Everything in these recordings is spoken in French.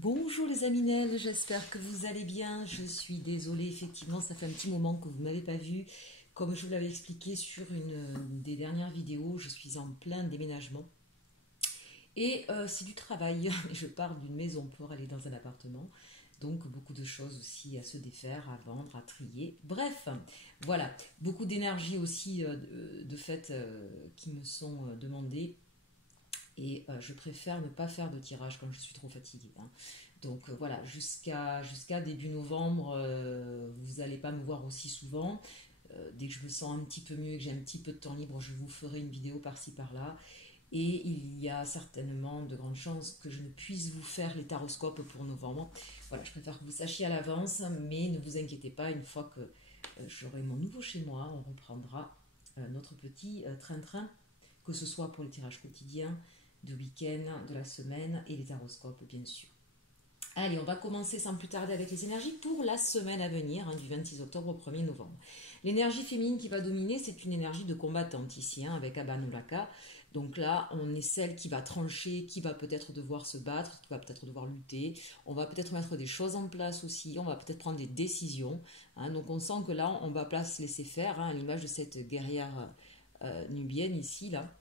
Bonjour les Aminelles, j'espère que vous allez bien. Je suis désolée, effectivement, ça fait un petit moment que vous ne m'avez pas vue. Comme je vous l'avais expliqué sur une des dernières vidéos, je suis en plein déménagement. Et c'est du travail. Je pars d'une maison pour aller dans un appartement. Donc beaucoup de choses aussi à se défaire, à vendre, à trier. Bref, voilà. Beaucoup d'énergie aussi de fait qui me sont demandées. Et je préfère ne pas faire de tirage quand je suis trop fatiguée, hein. Donc voilà, jusqu'à début novembre, vous n'allez pas me voir aussi souvent. Dès que je me sens un petit peu mieux et que j'ai un petit peu de temps libre, je vous ferai une vidéo par-ci par-là. Et il y a certainement de grandes chances que je ne puisse vous faire les taroscopes pour novembre. Voilà, je préfère que vous sachiez à l'avance, mais ne vous inquiétez pas, une fois que j'aurai mon nouveau chez moi, on reprendra notre petit train-train, que ce soit pour les tirages quotidiens, de week-end, de la semaine et les taroscopes, bien sûr. Allez, on va commencer sans plus tarder avec les énergies pour la semaine à venir, hein, du 26 octobre au 1er novembre. L'énergie féminine qui va dominer, c'est une énergie de combattante ici, hein, avec Abanulaka. Donc là, on est celle qui va trancher, qui va peut-être devoir se battre, qui va peut-être devoir lutter. On va peut-être mettre des choses en place aussi, on va peut-être prendre des décisions, hein. Donc on sent que là, on va pas se laisser faire, hein, à l'image de cette guerrière nubienne ici, là.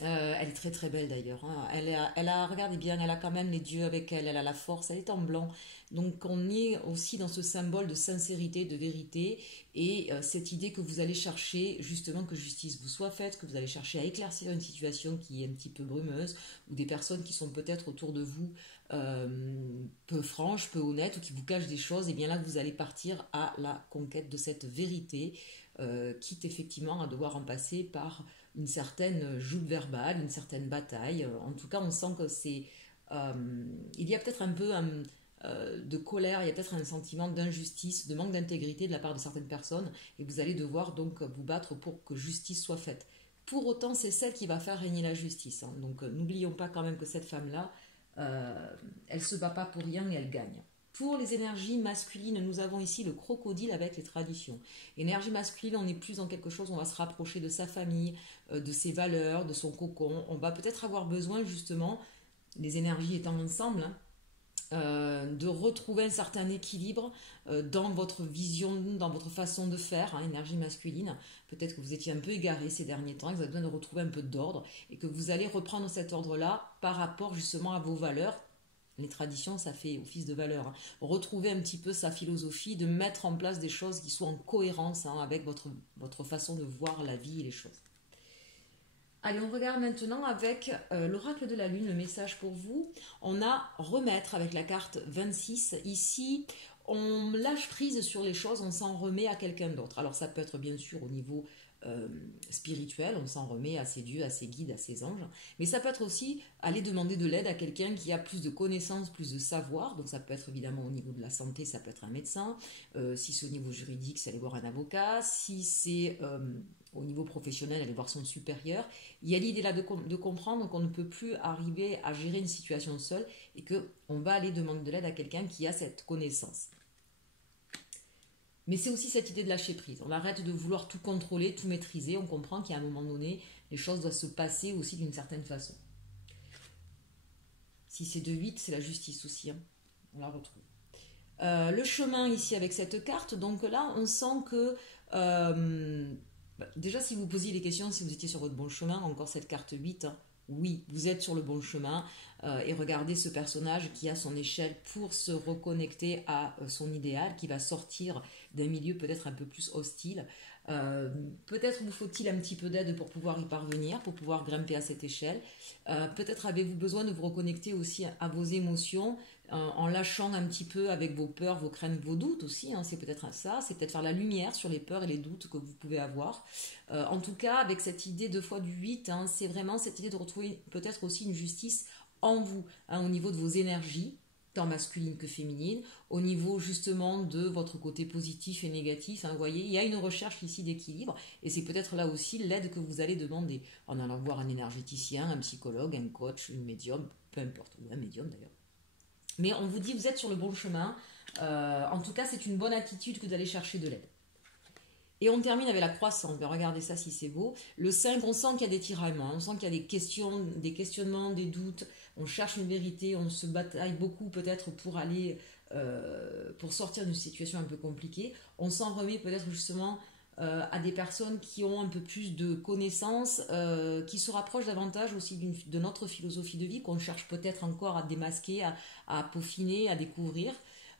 Elle est très très belle d'ailleurs, hein. Regardez bien, elle a quand même les dieux avec elle, elle a la force, elle est en blanc. Donc on est aussi dans ce symbole de sincérité, de vérité, et cette idée que vous allez chercher justement que justice vous soit faite, que vous allez chercher à éclaircir une situation qui est un petit peu brumeuse, ou des personnes qui sont peut-être autour de vous euh, peu franches, peu honnêtes, ou qui vous cachent des choses, et bien là vous allez partir à la conquête de cette vérité, quitte effectivement à devoir en passer par une certaine joute verbale, une certaine bataille. En tout cas, on sent que c'est... euh, il y a peut-être un peu de colère, il y a peut-être un sentiment d'injustice, de manque d'intégrité de la part de certaines personnes, et vous allez devoir donc vous battre pour que justice soit faite. Pour autant, c'est celle qui va faire régner la justice, hein. Donc n'oublions pas quand même que cette femme-là, elle se bat pas pour rien et elle gagne. Pour les énergies masculines, nous avons ici le crocodile avec les traditions. Énergie masculine, on est plus dans quelque chose, on va se rapprocher de sa famille, de ses valeurs, de son cocon. On va peut-être avoir besoin justement, les énergies étant ensemble, hein, de retrouver un certain équilibre dans votre vision, dans votre façon de faire, hein, énergie masculine. Peut-être que vous étiez un peu égaré ces derniers temps, que vous avez besoin de retrouver un peu d'ordre et que vous allez reprendre cet ordre-là par rapport justement à vos valeurs. Les traditions, ça fait office de valeur, hein. Retrouver un petit peu sa philosophie, de mettre en place des choses qui soient en cohérence, hein, avec votre façon de voir la vie et les choses. Allez, on regarde maintenant avec l'oracle de la lune, le message pour vous. On a remettre avec la carte 26. Ici, on lâche prise sur les choses, on s'en remet à quelqu'un d'autre. Alors ça peut être bien sûr au niveau euh, spirituel, on s'en remet à ses dieux, à ses guides, à ses anges. Mais ça peut être aussi aller demander de l'aide à quelqu'un qui a plus de connaissances, plus de savoir. Donc ça peut être évidemment au niveau de la santé, ça peut être un médecin. Si c'est au niveau juridique, c'est aller voir un avocat. Si c'est au niveau professionnel, aller voir son supérieur. Il y a l'idée là de comprendre qu'on ne peut plus arriver à gérer une situation seule et qu'on va aller demander de l'aide à quelqu'un qui a cette connaissance. Mais c'est aussi cette idée de lâcher prise. On arrête de vouloir tout contrôler, tout maîtriser. On comprend qu'à un moment donné, les choses doivent se passer aussi d'une certaine façon. Si c'est de 8, c'est la justice aussi, hein. On la retrouve. Le chemin ici avec cette carte, donc là on sent que déjà si vous posiez les questions, si vous étiez sur votre bon chemin, encore cette carte 8, hein, oui, vous êtes sur le bon chemin, et regardez ce personnage qui a son échelle pour se reconnecter à son idéal, qui va sortir d'un milieu peut-être un peu plus hostile. Peut-être vous faut-il un petit peu d'aide pour pouvoir y parvenir, pour pouvoir grimper à cette échelle. Peut-être avez-vous besoin de vous reconnecter aussi à vos émotions, en lâchant un petit peu avec vos peurs, vos craintes, vos doutes aussi, hein, c'est peut-être ça, c'est peut-être faire la lumière sur les peurs et les doutes que vous pouvez avoir. En tout cas, avec cette idée 2 fois du 8, hein, c'est vraiment cette idée de retrouver peut-être aussi une justice en vous, hein, au niveau de vos énergies, tant masculines que féminines, au niveau justement de votre côté positif et négatif, hein, vous voyez, il y a une recherche ici d'équilibre, et c'est peut-être là aussi l'aide que vous allez demander, en allant voir un énergéticien, un psychologue, un coach, une médium, peu importe, ou un médium d'ailleurs. Mais on vous dit, vous êtes sur le bon chemin. En tout cas, c'est une bonne attitude que d'aller chercher de l'aide. Et on termine avec la croissance. Regardez ça si c'est beau. Le 5, on sent qu'il y a des tiraillements, on sent qu'il y a des questions, des questionnements, des doutes. on cherche une vérité, on se bataille beaucoup peut-être pour aller, pour sortir d'une situation un peu compliquée. On s'en remet peut-être justement à des personnes qui ont un peu plus de connaissances, qui se rapprochent davantage aussi de notre philosophie de vie, qu'on cherche peut-être encore à démasquer, à peaufiner, à découvrir.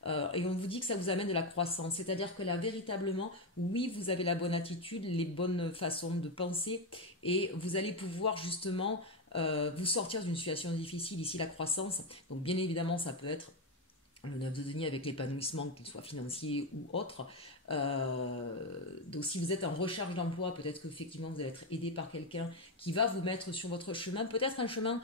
Et on vous dit que ça vous amène de la croissance. C'est-à-dire que là, véritablement, oui, vous avez la bonne attitude, les bonnes façons de penser, et vous allez pouvoir justement vous sortir d'une situation difficile. Ici, la croissance. Donc, bien évidemment, ça peut être le 9 de denier avec l'épanouissement, qu'il soit financier ou autre. Donc si vous êtes en recherche d'emploi, peut-être qu'effectivement vous allez être aidé par quelqu'un qui va vous mettre sur votre chemin, peut-être un chemin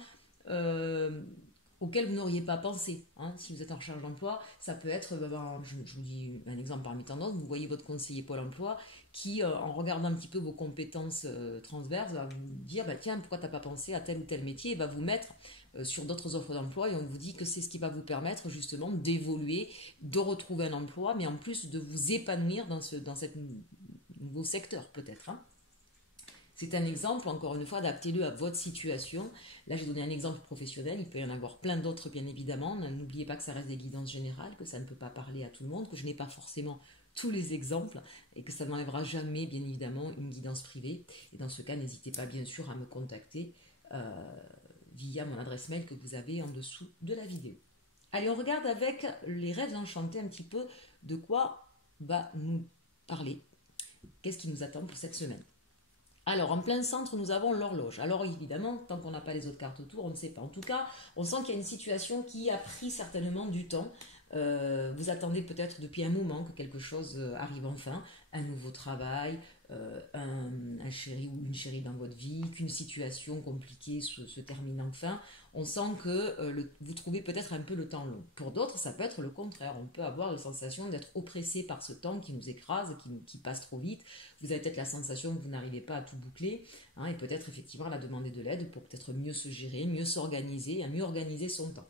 auquel vous n'auriez pas pensé. Hein. Si vous êtes en recherche d'emploi, ça peut être, je vous dis un exemple parmi tant d'autres, vous voyez votre conseiller Pôle emploi qui, en regardant un petit peu vos compétences transverses, va vous dire, tiens, pourquoi tu n'as pas pensé à tel ou tel métier, et va vous mettre sur d'autres offres d'emploi, et on vous dit que c'est ce qui va vous permettre justement d'évoluer, de retrouver un emploi, mais en plus de vous épanouir dans ce nouveau secteur peut-être. Hein. C'est un exemple, encore une fois, adaptez-le à votre situation. Là, j'ai donné un exemple professionnel, il peut y en avoir plein d'autres, bien évidemment. N'oubliez pas que ça reste des guidances générales, que ça ne peut pas parler à tout le monde, que je n'ai pas forcément tous les exemples, et que ça n'enlèvera jamais, bien évidemment, une guidance privée. Et dans ce cas, n'hésitez pas, bien sûr, à me contacter via mon adresse mail que vous avez en dessous de la vidéo. Allez, on regarde avec les rêves enchantés un petit peu de quoi va nous parler. Qu'est-ce qui nous attend pour cette semaine? Alors, en plein centre, nous avons l'horloge. Alors, évidemment, tant qu'on n'a pas les autres cartes autour, on ne sait pas. En tout cas, on sent qu'il y a une situation qui a pris certainement du temps. Vous attendez peut-être depuis un moment que quelque chose arrive enfin, un nouveau travail, un chéri ou une chérie dans votre vie, qu'une situation compliquée se termine enfin. On sent que vous trouvez peut-être un peu le temps long. Pour d'autres, ça peut être le contraire. On peut avoir la sensation d'être oppressé par ce temps qui nous écrase, qui passe trop vite. Vous avez peut-être la sensation que vous n'arrivez pas à tout boucler, hein, et peut-être effectivement à la demander de l'aide pour peut-être mieux se gérer, mieux s'organiser, à mieux organiser son temps.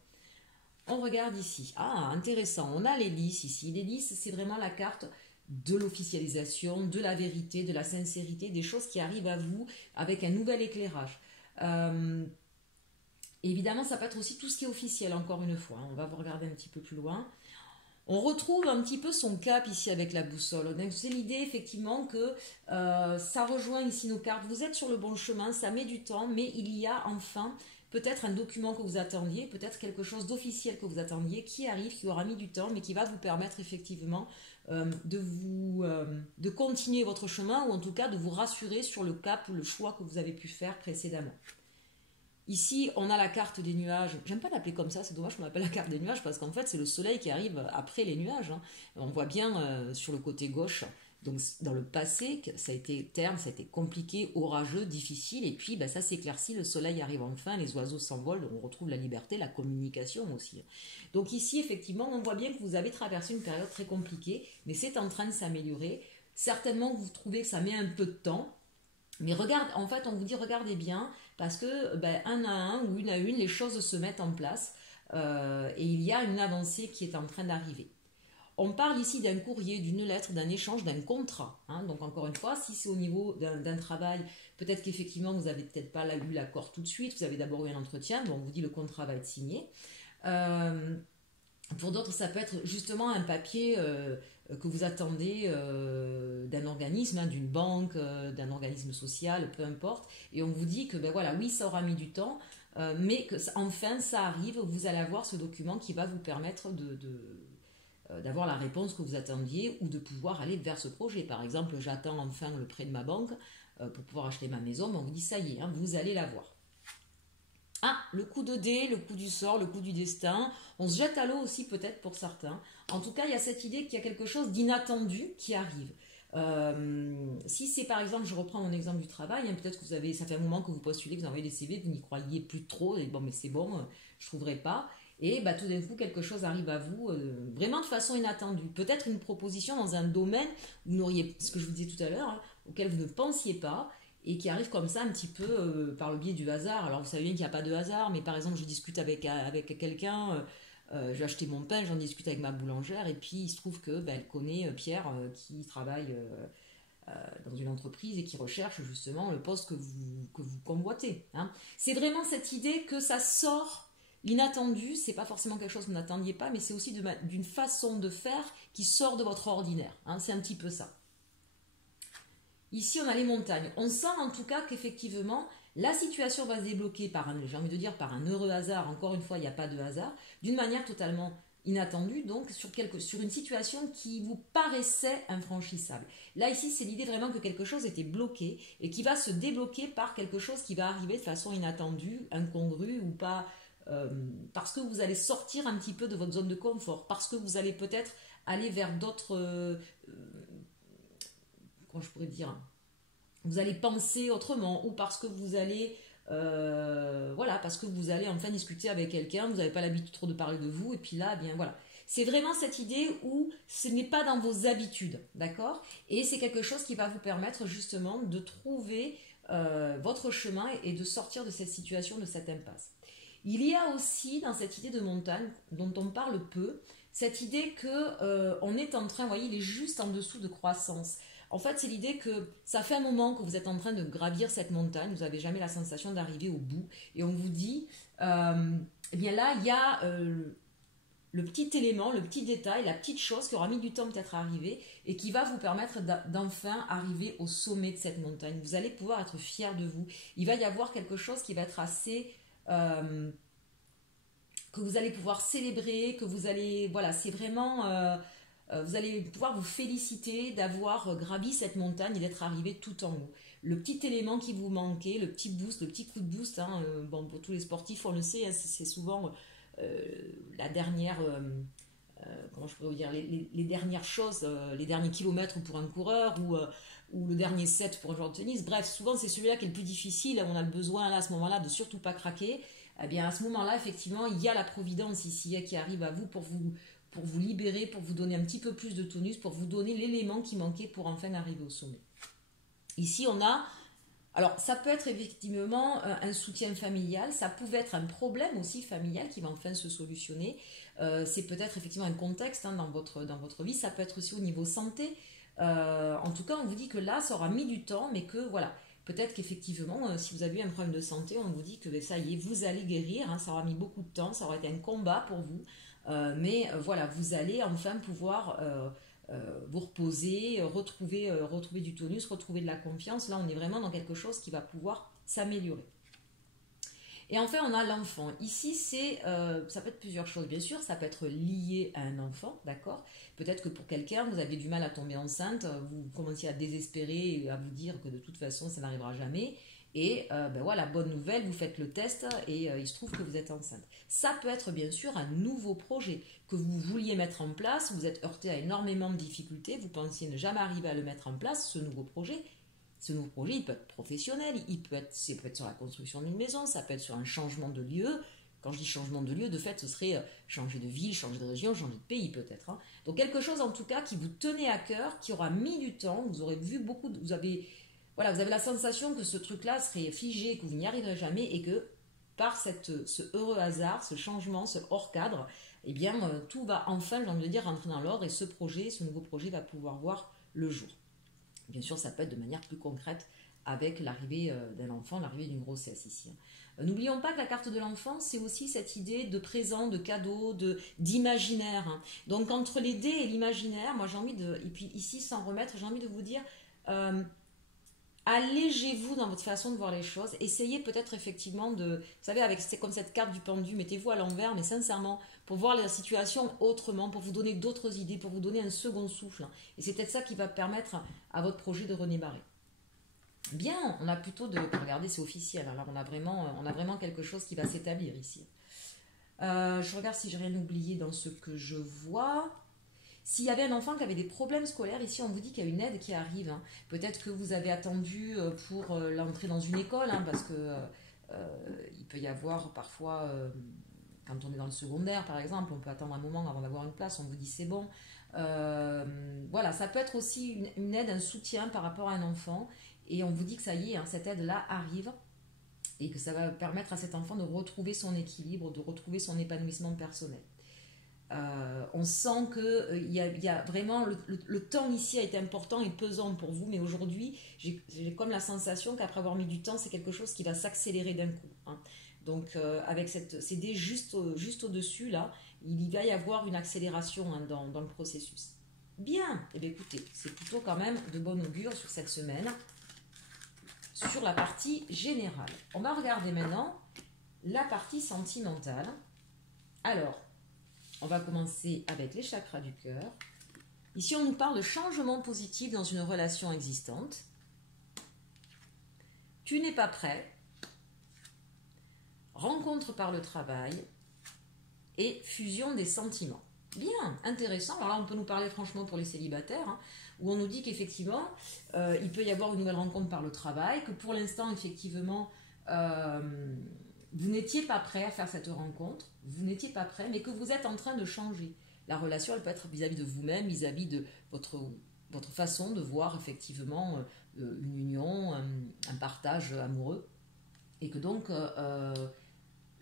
On regarde ici. Ah, intéressant. On a l'hélice ici. L'hélice, c'est vraiment la carte de l'officialisation, de la vérité, de la sincérité, des choses qui arrivent à vous avec un nouvel éclairage. Évidemment, ça peut être aussi tout ce qui est officiel, encore une fois. On va vous regarder un petit peu plus loin. On retrouve un petit peu son cap ici avec la boussole. Donc c'est l'idée effectivement que ça rejoint ici nos cartes. Vous êtes sur le bon chemin, ça met du temps, mais il y a enfin peut-être un document que vous attendiez, peut-être quelque chose d'officiel que vous attendiez, qui arrive, qui aura mis du temps, mais qui va vous permettre effectivement de continuer votre chemin, ou en tout cas de vous rassurer sur le cap, le choix que vous avez pu faire précédemment. Ici, on a la carte des nuages. J'aime pas l'appeler comme ça, c'est dommage qu'on l'appelle la carte des nuages, parce qu'en fait, c'est le soleil qui arrive après les nuages. Hein. On voit bien sur le côté gauche, donc dans le passé, ça a été terne, ça a été compliqué, orageux, difficile, et puis ça s'éclaircit, le soleil arrive enfin, les oiseaux s'envolent, on retrouve la liberté, la communication aussi. Donc ici, effectivement, on voit bien que vous avez traversé une période très compliquée, mais c'est en train de s'améliorer. Certainement, vous trouvez que ça met un peu de temps, mais en fait, on vous dit, regardez bien, parce que un à un ou une à une, les choses se mettent en place et il y a une avancée qui est en train d'arriver. On parle ici d'un courrier, d'une lettre, d'un échange, d'un contrat. Hein. Donc encore une fois, si c'est au niveau d'un travail, peut-être qu'effectivement, vous n'avez peut-être pas eu l'accord tout de suite, vous avez d'abord eu un entretien, on vous dit le contrat va être signé. Pour d'autres, ça peut être justement un papier que vous attendez d'un organisme, hein, d'une banque, d'un organisme social, peu importe. Et on vous dit que voilà, oui, ça aura mis du temps, mais que enfin ça arrive, vous allez avoir ce document qui va vous permettre d'avoir la réponse que vous attendiez ou de pouvoir aller vers ce projet. Par exemple, j'attends enfin le prêt de ma banque pour pouvoir acheter ma maison, mais on vous dit ça y est, hein, vous allez l'avoir. Ah, le coup de dé, le coup du sort, le coup du destin. On se jette à l'eau aussi peut-être pour certains. En tout cas, il y a cette idée qu'il y a quelque chose d'inattendu qui arrive. Si c'est par exemple, je reprends mon exemple du travail, hein, peut-être que ça fait un moment que vous postulez, que vous envoyez des CV, vous n'y croyez plus trop, et bon mais c'est bon, je ne trouverai pas. Et tout d'un coup, quelque chose arrive à vous, vraiment de façon inattendue. Peut-être une proposition dans un domaine où vous n'auriez, ce que je vous disais tout à l'heure, hein, auquel vous ne pensiez pas, et qui arrive comme ça un petit peu par le biais du hasard. Alors vous savez bien qu'il n'y a pas de hasard, mais par exemple je discute avec quelqu'un, je vais acheter mon pain, j'en discute avec ma boulangère, et puis il se trouve que elle connaît Pierre qui travaille dans une entreprise et qui recherche justement le poste que vous convoitez. Hein. C'est vraiment cette idée que ça sort L'inattendu, c'est pas forcément quelque chose que vous n'attendiez pas, mais c'est aussi d'une façon de faire qui sort de votre ordinaire. Hein, c'est un petit peu ça. Ici, on a les montagnes. On sent en tout cas qu'effectivement, la situation va se débloquer j'ai envie de dire, par un heureux hasard. Encore une fois, il n'y a pas de hasard. D'une manière totalement inattendue, donc sur une situation qui vous paraissait infranchissable. Là, ici, c'est l'idée vraiment que quelque chose était bloqué et qui va se débloquer par quelque chose qui va arriver de façon inattendue, incongrue ou pas, parce que vous allez sortir un petit peu de votre zone de confort, parce que vous allez peut-être aller vers d'autres... comment je pourrais dire, vous allez penser autrement, ou parce que vous allez voilà, parce que vous allez enfin discuter avec quelqu'un, vous n'avez pas l'habitude trop de parler de vous, et puis là, bien voilà. C'est vraiment cette idée où ce n'est pas dans vos habitudes, d'accord? Et c'est quelque chose qui va vous permettre justement de trouver votre chemin et de sortir de cette situation, de cette impasse. Il y a aussi dans cette idée de montagne, dont on parle peu, cette idée que on est en train, vous voyez, il est juste en dessous de croissance. En fait, c'est l'idée que ça fait un moment que vous êtes en train de gravir cette montagne, vous n'avez jamais la sensation d'arriver au bout, et on vous dit, eh bien là, il y a le petit élément, le petit détail, la petite chose qui aura mis du temps peut-être à arriver, et qui va vous permettre d'enfin arriver au sommet de cette montagne. Vous allez pouvoir être fier de vous. Il va y avoir quelque chose qui va être assez... que vous allez pouvoir célébrer, que vous allez... Voilà, c'est vraiment... vous allez pouvoir vous féliciter d'avoir gravi cette montagne et d'être arrivé tout en haut. Le petit élément qui vous manquait, le petit boost, le petit coup de boost, hein, bon, pour tous les sportifs, on le sait, hein, c'est souvent la dernière, comment je pourrais vous dire, les dernières choses, les derniers kilomètres pour un coureur ou le dernier set pour un joueur de tennis. Bref, souvent c'est celui-là qui est le plus difficile, on a le besoin là, à ce moment-là de surtout pas craquer. Eh bien à ce moment-là, effectivement, il y a la providence ici qui arrive à vous pour vous libérer, pour vous donner un petit peu plus de tonus, pour vous donner l'élément qui manquait pour enfin arriver au sommet. Ici, on a... Alors, ça peut être effectivement un soutien familial, ça pouvait être un problème aussi familial qui va enfin se solutionner. C'est peut-être effectivement un contexte hein, dans votre vie, ça peut être aussi au niveau santé. En tout cas, on vous dit que là, ça aura mis du temps, mais que voilà, peut-être qu'effectivement, si vous avez eu un problème de santé, on vous dit que ça y est, vous allez guérir, hein, ça aura mis beaucoup de temps, ça aura été un combat pour vous. Mais voilà, vous allez enfin pouvoir vous reposer, retrouver du tonus, retrouver de la confiance. Là, on est vraiment dans quelque chose qui va pouvoir s'améliorer. Et enfin, on a l'enfant. Ici, ça peut être plusieurs choses, bien sûr. Ça peut être lié à un enfant, d'accord? Peut-être que pour quelqu'un, vous avez du mal à tomber enceinte, vous commencez à désespérer et à vous dire que de toute façon, ça n'arrivera jamais. Et ben voilà, bonne nouvelle, vous faites le test et il se trouve que vous êtes enceinte. Ça peut être bien sûr un nouveau projet que vous vouliez mettre en place, vous êtes heurté à énormément de difficultés, vous pensiez ne jamais arriver à le mettre en place, ce nouveau projet. Ce nouveau projet, il peut être professionnel, ça peut être sur la construction d'une maison, ça peut être sur un changement de lieu. Quand je dis changement de lieu, de fait, ce serait changer de ville, changer de région, changer de pays peut-être. Hein. Donc quelque chose en tout cas qui vous tenait à cœur, qui aura mis du temps, vous aurez vu beaucoup, vous avez la sensation que ce truc-là serait figé, que vous n'y arriverez jamais et que par ce heureux hasard, ce changement, ce hors-cadre, eh bien, tout va enfin, j'ai envie de dire, rentrer dans l'ordre et ce nouveau projet va pouvoir voir le jour. Bien sûr, ça peut être de manière plus concrète avec l'arrivée d'un enfant, l'arrivée d'une grossesse ici. N'oublions pas que la carte de l'enfant, c'est aussi cette idée de présent, de cadeau, d'imaginaire. Hein. Donc, entre les dés et l'imaginaire, moi j'ai envie et puis ici, sans remettre, j'ai envie de vous dire... allégez-vous dans votre façon de voir les choses. Essayez peut-être effectivement vous savez, c'est comme cette carte du pendu, mettez-vous à l'envers, mais sincèrement, pour voir la situation autrement, pour vous donner d'autres idées, pour vous donner un second souffle. Et c'est peut-être ça qui va permettre à votre projet de redémarrer. Bien, on a plutôt regardez, c'est officiel. Alors on a vraiment quelque chose qui va s'établir ici. Je regarde si j'ai rien oublié dans ce que je vois. S'il y avait un enfant qui avait des problèmes scolaires, ici on vous dit qu'il y a une aide qui arrive. Hein. Peut-être que vous avez attendu pour l'entrée dans une école, hein, parce que il peut y avoir parfois, quand on est dans le secondaire par exemple, on peut attendre un moment avant d'avoir une place, on vous dit c'est bon. Voilà, ça peut être aussi une aide, un soutien par rapport à un enfant, et on vous dit que ça y est, hein, cette aide-là arrive, et que ça va permettre à cet enfant de retrouver son équilibre, de retrouver son épanouissement personnel. On sent que il y a vraiment le temps ici a été important et pesant pour vous, mais aujourd'hui j'ai comme la sensation qu'après avoir mis du temps, c'est quelque chose qui va s'accélérer d'un coup. Hein. Donc avec cette CD juste au-dessus, là, il va y avoir une accélération hein, dans le processus. Bien, eh bien écoutez, c'est plutôt quand même de bon augure sur cette semaine, sur la partie générale. On va regarder maintenant la partie sentimentale. Alors, on va commencer avec les chakras du cœur. Ici, on nous parle de changement positif dans une relation existante. Tu n'es pas prêt. Rencontre par le travail et fusion des sentiments. Bien, intéressant. Alors là, on peut nous parler franchement pour les célibataires, hein, où on nous dit qu'effectivement, il peut y avoir une nouvelle rencontre par le travail, que pour l'instant, effectivement, vous n'étiez pas prêt à faire cette rencontre, vous n'étiez pas prêt, mais que vous êtes en train de changer. La relation, elle peut être vis-à-vis de vous-même, vis-à-vis de votre façon de voir effectivement une union, un partage amoureux, et que donc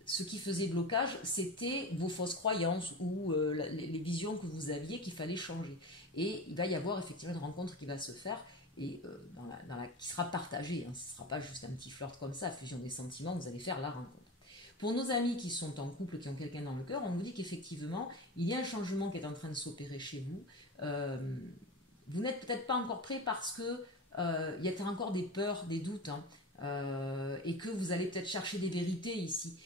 ce qui faisait blocage, c'était vos fausses croyances ou les visions que vous aviez qu'il fallait changer. Et il va y avoir effectivement une rencontre qui va se faire et qui sera partagée. Hein. Ce ne sera pas juste un petit flirt comme ça, fusion des sentiments, vous allez faire la rencontre. Pour nos amis qui sont en couple, qui ont quelqu'un dans le cœur, on nous dit qu'effectivement, il y a un changement qui est en train de s'opérer chez vous. Vous n'êtes peut-être pas encore prêt parce que il y a encore des peurs, des doutes, hein, et que vous allez peut-être chercher des vérités ici.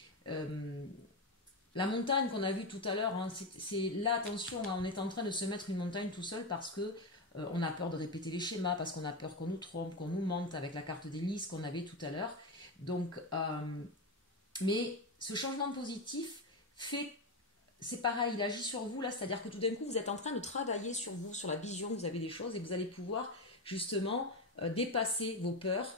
La montagne qu'on a vue tout à l'heure, hein, c'est là, attention, hein, on est en train de se mettre une montagne tout seul parce que on a peur de répéter les schémas, parce qu'on a peur qu'on nous trompe, qu'on nous mente avec la carte des listes qu'on avait tout à l'heure. Donc, mais ce changement positif fait, c'est pareil, il agit sur vous là, c'est-à-dire que tout d'un coup vous êtes en train de travailler sur vous, sur la vision que vous avez des choses et vous allez pouvoir justement dépasser vos peurs.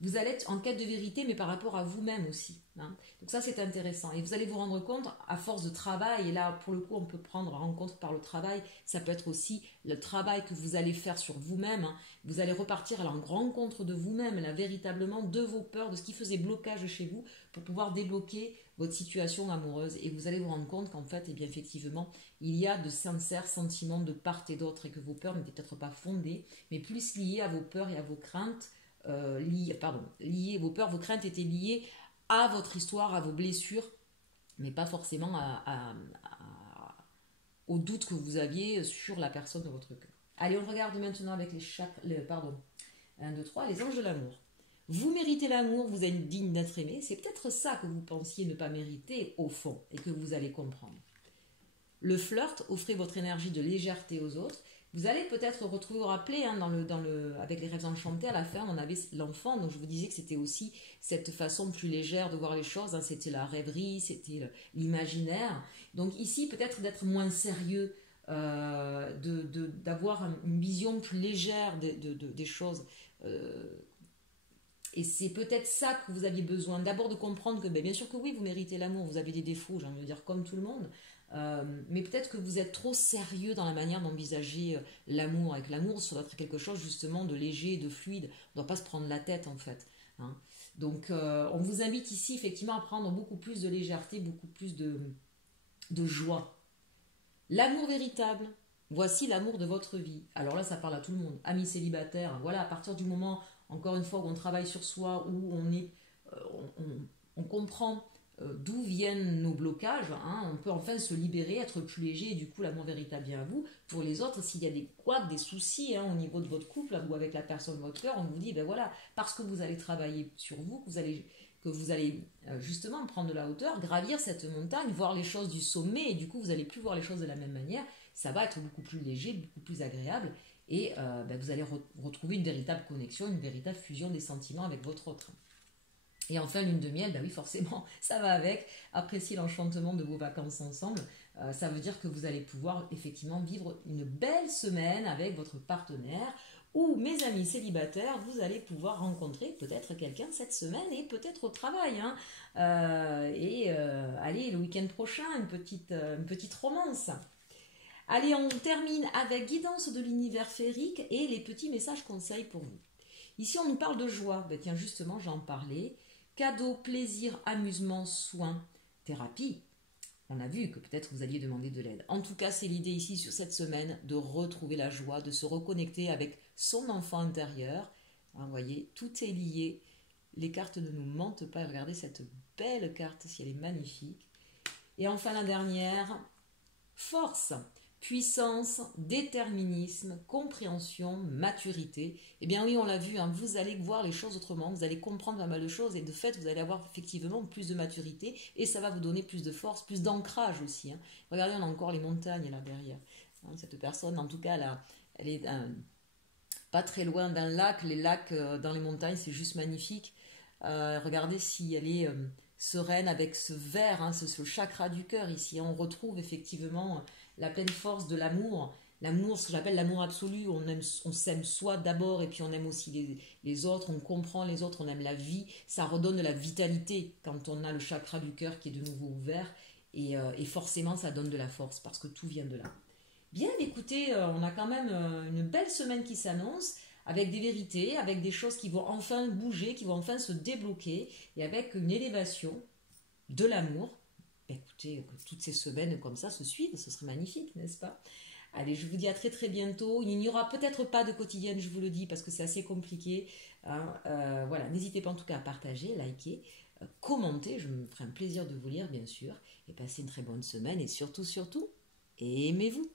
Vous allez être en quête de vérité, mais par rapport à vous-même aussi. Hein. Donc ça, c'est intéressant. Et vous allez vous rendre compte, à force de travail, et là, pour le coup, on peut prendre rencontre par le travail, ça peut être aussi le travail que vous allez faire sur vous-même. Hein. Vous allez repartir à la rencontre de vous-même, là, véritablement, de vos peurs, de ce qui faisait blocage chez vous, pour pouvoir débloquer votre situation amoureuse. Et vous allez vous rendre compte qu'en fait, eh bien, effectivement, il y a de sincères sentiments de part et d'autre, et que vos peurs n'étaient peut-être pas fondées, mais plus liées à vos peurs et à vos craintes, vos peurs, vos craintes étaient liées à votre histoire, à vos blessures, mais pas forcément aux doutes que vous aviez sur la personne de votre cœur. Allez, on regarde maintenant avec les 1, 2, 3, les anges de l'amour. Vous méritez l'amour, vous êtes digne d'être aimé. C'est peut-être ça que vous pensiez ne pas mériter au fond et que vous allez comprendre. Le flirt, offrez votre énergie de légèreté aux autres. Vous allez peut-être vous rappeler, hein, avec les rêves enchantés, à la fin, on avait l'enfant, donc je vous disais que c'était aussi cette façon plus légère de voir les choses, hein, c'était la rêverie, c'était l'imaginaire. Donc ici, peut-être d'être moins sérieux, d'avoir une vision plus légère des choses. Et c'est peut-être ça que vous aviez besoin, d'abord de comprendre que, bien sûr que oui, vous méritez l'amour, vous avez des défauts, j'ai envie de dire, comme tout le monde. Mais peut-être que vous êtes trop sérieux dans la manière d'envisager l'amour. Avec l'amour, ça doit être quelque chose justement de léger, de fluide. On ne doit pas se prendre la tête en fait. Hein. Donc on vous invite ici effectivement à prendre beaucoup plus de légèreté, beaucoup plus de joie. L'amour véritable, voici l'amour de votre vie. Alors là, ça parle à tout le monde. Amis célibataires, voilà, à partir du moment, encore une fois, où on travaille sur soi, où on comprend d'où viennent nos blocages, hein, on peut enfin se libérer, être plus léger, et du coup l'amour véritable vient à vous. Pour les autres, s'il y a des couacs, des soucis hein, au niveau de votre couple ou avec la personne de votre cœur, on vous dit, voilà, parce que vous allez travailler sur vous, que vous allez justement prendre de la hauteur, gravir cette montagne, voir les choses du sommet, et du coup vous n'allez plus voir les choses de la même manière, ça va être beaucoup plus léger, beaucoup plus agréable, et vous allez retrouver une véritable connexion, une véritable fusion des sentiments avec votre autre. Et enfin, lune de miel, oui, forcément, ça va avec. Apprécier l'enchantement de vos vacances ensemble. Ça veut dire que vous allez pouvoir effectivement vivre une belle semaine avec votre partenaire. Ou, mes amis célibataires, vous allez pouvoir rencontrer peut-être quelqu'un cette semaine et peut-être au travail. Hein. Allez, le week-end prochain, une petite romance. Allez, on termine avec guidance de l'univers féerique et les petits messages conseils pour vous. Ici, on nous parle de joie. Tiens, justement, j'en parlais. Cadeau, plaisir, amusement, soins, thérapie. On a vu que peut-être vous alliez demander de l'aide. En tout cas, c'est l'idée ici sur cette semaine de retrouver la joie, de se reconnecter avec son enfant intérieur. Vous voyez, tout est lié. Les cartes ne nous mentent pas. Regardez cette belle carte, si elle est magnifique. Et enfin la dernière, force, puissance, déterminisme, compréhension, maturité. Eh bien oui, on l'a vu, hein, vous allez voir les choses autrement, vous allez comprendre pas mal de choses et de fait, vous allez avoir effectivement plus de maturité et ça va vous donner plus de force, plus d'ancrage aussi. Hein. Regardez, on a encore les montagnes là derrière. Hein, cette personne, en tout cas, là, elle est pas très loin d'un lac. Les lacs dans les montagnes, c'est juste magnifique. Regardez si elle est sereine avec ce vert, hein, ce chakra du cœur ici. On retrouve effectivement la pleine force de l'amour. L'amour, ce que j'appelle l'amour absolu, on s'aime soi d'abord et puis on aime aussi les autres, on comprend les autres, on aime la vie. Ça redonne de la vitalité quand on a le chakra du cœur qui est de nouveau ouvert et forcément ça donne de la force parce que tout vient de là. Bien, écoutez, on a quand même une belle semaine qui s'annonce, avec des vérités, avec des choses qui vont enfin bouger, qui vont enfin se débloquer, et avec une élévation de l'amour. Écoutez, que toutes ces semaines comme ça se suivent, ce serait magnifique, n'est-ce pas? Allez, je vous dis à très très bientôt. Il n'y aura peut-être pas de quotidienne, je vous le dis, parce que c'est assez compliqué. Hein. Voilà, n'hésitez pas en tout cas à partager, liker, commenter. Je me ferai un plaisir de vous lire, bien sûr. Et passez une très bonne semaine. Et surtout, surtout, aimez-vous.